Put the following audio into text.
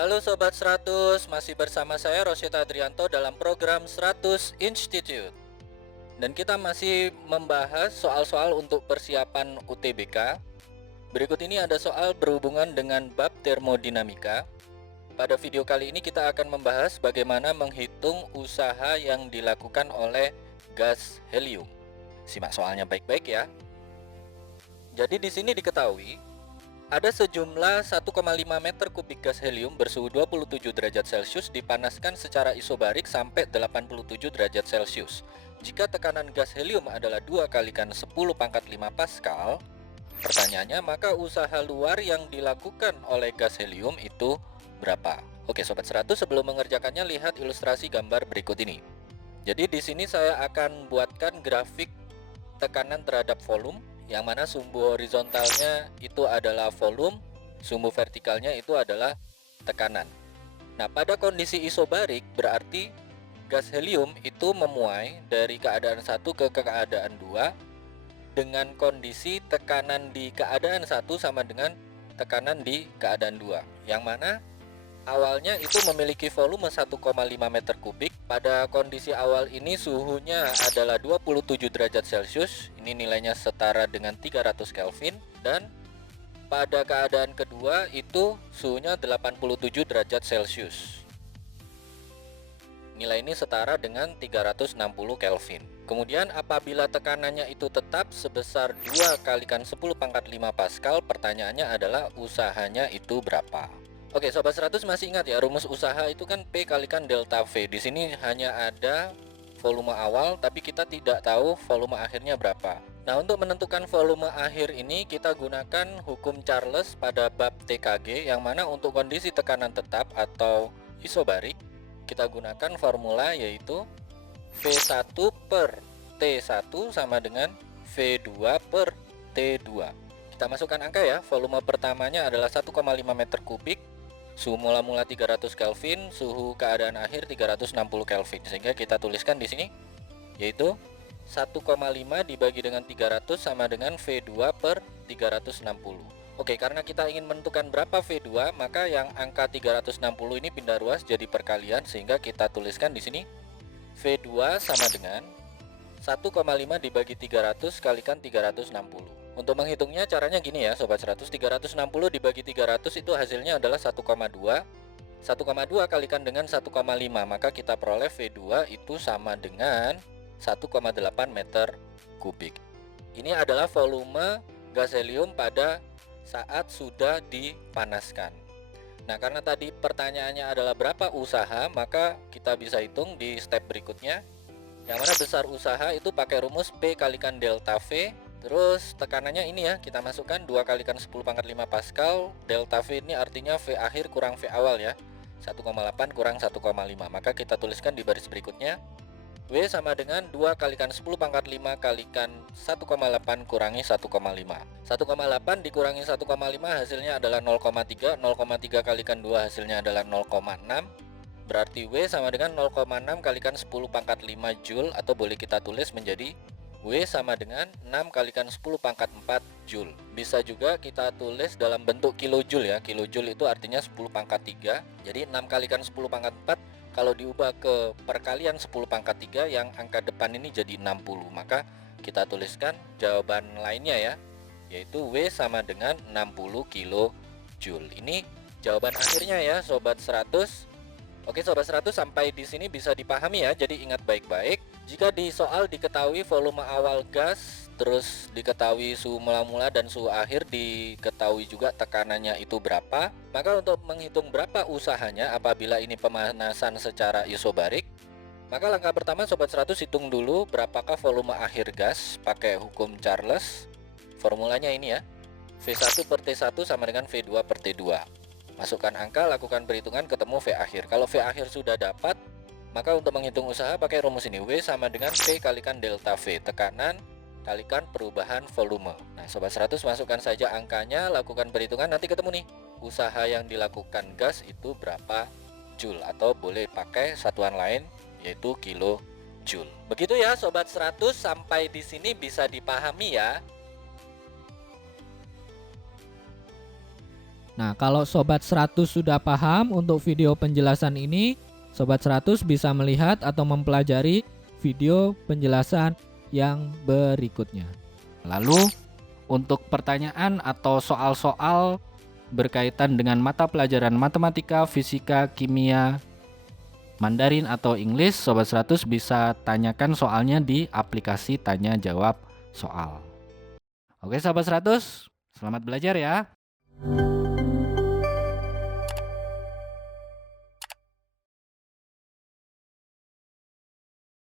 Halo Sobat 100, masih bersama saya Rosyid Adrianto dalam program 100 Institute. Dan kita masih membahas soal-soal untuk persiapan UTBK. Berikut ini ada soal berhubungan dengan bab termodinamika. Pada video kali ini kita akan membahas bagaimana menghitung usaha yang dilakukan oleh gas helium. Simak soalnya baik-baik ya. Jadi di sini diketahui ada sejumlah 1,5 meter kubik gas helium bersuhu 27 derajat Celcius dipanaskan secara isobarik sampai 87 derajat Celcius. Jika tekanan gas helium adalah 2 kalikan 10 pangkat 5 Pascal, pertanyaannya maka usaha luar yang dilakukan oleh gas helium itu berapa? Oke Sobat 100, sebelum mengerjakannya lihat ilustrasi gambar berikut ini. Jadi di sini saya akan buatkan grafik tekanan terhadap volume, yang mana sumbu horizontalnya itu adalah volume, sumbu vertikalnya itu adalah tekanan. Nah, pada kondisi isobarik berarti gas helium itu memuai dari keadaan 1 ke keadaan 2 dengan kondisi tekanan di keadaan 1 sama dengan tekanan di keadaan 2, yang mana awalnya itu memiliki volume 1,5 meter kubik. Pada kondisi awal ini suhunya adalah 27 derajat Celcius. Ini nilainya setara dengan 300 Kelvin. Dan pada keadaan kedua itu suhunya 87 derajat Celcius. Nilai ini setara dengan 360 Kelvin. Kemudian apabila tekanannya itu tetap sebesar 2 kalikan 10 pangkat 5 Pascal, pertanyaannya adalah usahanya itu berapa? Oke Sobat 100, masih ingat ya rumus usaha itu kan P kalikan delta V. Di sini hanya ada volume awal tapi kita tidak tahu volume akhirnya berapa. Nah, untuk menentukan volume akhir ini kita gunakan hukum Charles pada bab TKG, yang mana untuk kondisi tekanan tetap atau isobarik kita gunakan formula yaitu V1 per T1 sama dengan V2 per T2. Kita masukkan angka ya. Volume pertamanya adalah 1,5 meter kubik, suhu mula-mula 300 Kelvin, suhu keadaan akhir 360 Kelvin. Sehingga kita tuliskan di sini yaitu 1,5 dibagi dengan 300 sama dengan V2 per 360. Oke, karena kita ingin menentukan berapa V2, maka yang angka 360 ini pindah ruas jadi perkalian, sehingga kita tuliskan di sini V2 sama dengan 1,5 dibagi 300 kalikan 360. Untuk menghitungnya caranya gini ya Sobat 100, 360 dibagi 300 itu hasilnya adalah 1,2. 1,2 kalikan dengan 1,5, maka kita peroleh V2 itu sama dengan 1,8 meter kubik. Ini adalah volume gas helium pada saat sudah dipanaskan. Nah, karena tadi pertanyaannya adalah berapa usaha, maka kita bisa hitung di step berikutnya. Yang mana besar usaha itu pakai rumus P kalikan delta V. Terus tekanannya ini ya, kita masukkan 2 kalikan 10 pangkat 5 Pascal. Delta V ini artinya V akhir kurang V awal ya, 1,8 kurang 1,5. Maka kita tuliskan di baris berikutnya W sama dengan 2 kalikan 10 pangkat 5 kalikan 1,8 kurangi 1,5. 1,8 dikurangi 1,5 hasilnya adalah 0,3. 0,3 kalikan 2 hasilnya adalah 0,6. Berarti W sama dengan 0,6 kalikan 10 pangkat 5 Joule, atau boleh kita tulis menjadi W sama dengan 6 kalikan 10 pangkat 4 Joule. Bisa juga kita tulis dalam bentuk kilojoule ya. Kilojoule itu artinya 10 pangkat 3. Jadi 6 kalikan 10 pangkat 4 kalau diubah ke perkalian 10 pangkat 3, yang angka depan ini jadi 60. Maka kita tuliskan jawaban lainnya ya, yaitu W sama dengan 60 kilojoule. Ini jawaban akhirnya ya Sobat 100. Oke Sobat 100, sampai di sini bisa dipahami ya. Jadi ingat baik-baik, jika di soal diketahui volume awal gas, terus diketahui suhu mula-mula dan suhu akhir, diketahui juga tekanannya itu berapa, maka untuk menghitung berapa usahanya apabila ini pemanasan secara isobarik, maka langkah pertama Sobat 100 hitung dulu berapakah volume akhir gas pakai hukum Charles. Formulanya ini ya, V1 per T1 sama dengan V2 per T2. Masukkan angka, lakukan perhitungan, ketemu V akhir. Kalau V akhir sudah dapat, maka untuk menghitung usaha pakai rumus ini, W sama dengan P kalikan delta V, tekanan kalikan perubahan volume. Nah Sobat 100, masukkan saja angkanya, lakukan perhitungan, nanti ketemu nih usaha yang dilakukan gas itu berapa Joule, atau boleh pakai satuan lain yaitu kilojoule. Begitu ya Sobat 100, sampai di sini bisa dipahami ya. Nah, kalau Sobat 100 sudah paham untuk video penjelasan ini, Sobat 100 bisa melihat atau mempelajari video penjelasan yang berikutnya. Lalu, untuk pertanyaan atau soal-soal berkaitan dengan mata pelajaran matematika, fisika, kimia, Mandarin atau English, Sobat 100 bisa tanyakan soalnya di aplikasi tanya jawab soal. Oke Sobat 100, selamat belajar ya.